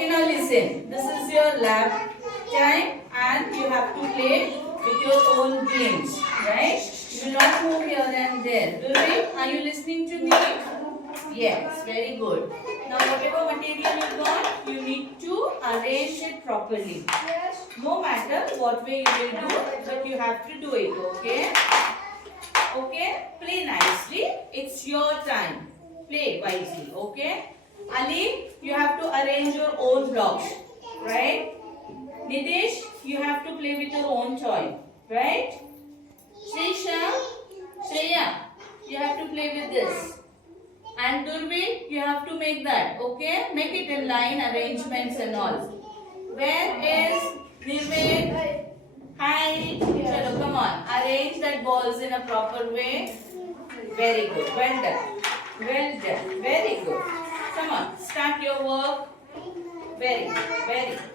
Okay, now listen. This is your lab time and you have to play with your own games, right? You will not move here and there. Durvi, are you listening to me? Yes, very good. Now whatever material you got, you need to arrange it properly. No matter what way you will do, but you have to do it, okay? Okay, play nicely. It's your time. Play wisely, okay? Ali, you have to arrange your own blocks, right? Nitish, you have to play with your own toy, right? Shreya, you have to play with this. And Durvi, you have to make that, okay? Make it in line, arrangements and all. Where is Nirved? Hi, chalo, come on. Arrange that balls in a proper way. Very good. Well done. Well done. Very good. Come on. Start your work. Very good. Very good.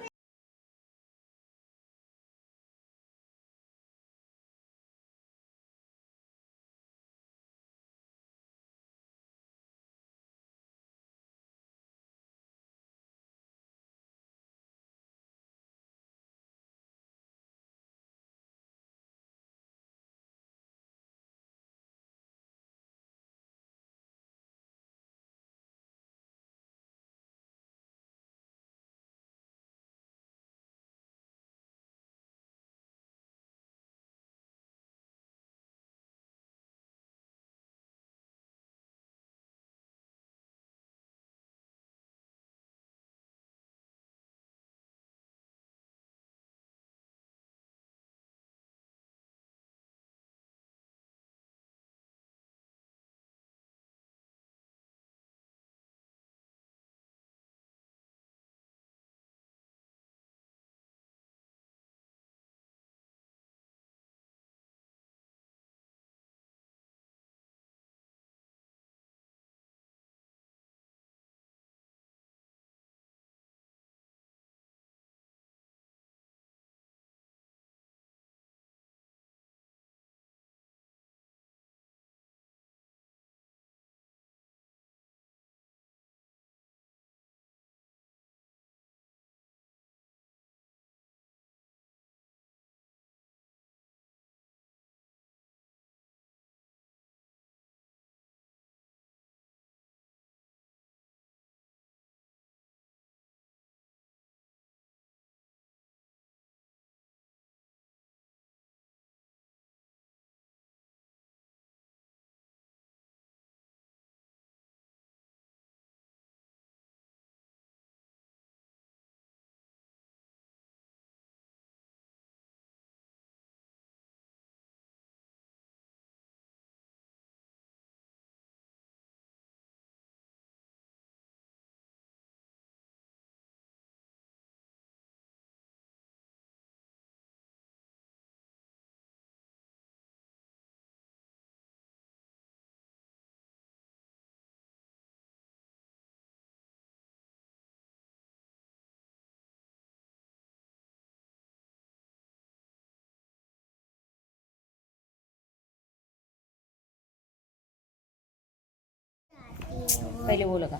पहले वो लगा,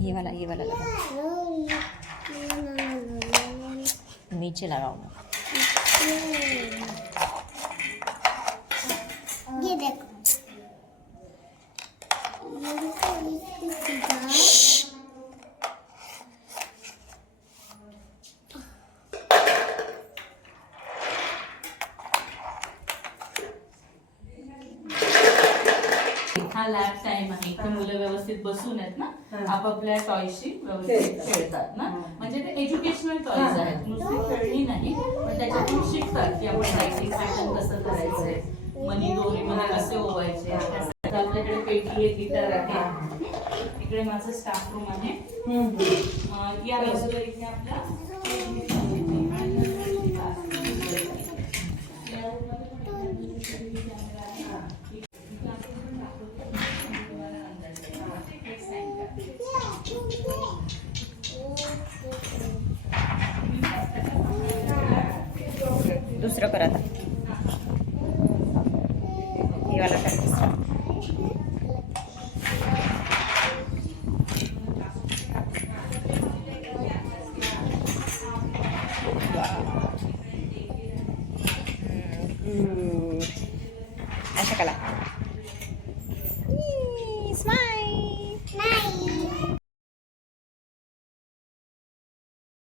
ये वाला लगा, नीचे लगाओ ना। ये देखो, हा लॅब टाइम आहे की मुलं व्यवस्थित बसून आहेत ना, आपापल्या टॉयशी व्यवस्थित खेळतात ना, म्हणजे ते एज्युकेशनल टॉयज आहेत, नुसती खेळणी नाही, पण त्याच्यातून शिकतात की आपण रायटिंग पॅटर्न कसं करायचंय, मनी दोरी मध्ये कसे ओवायचे. आपल्याकडे पेटी आहे, गिटार आहे, इकडे माझं स्टाफ रूम आहे. या बाजूला इथे आपला दुसरं करा आता, हे वाला करा. ऐसा कला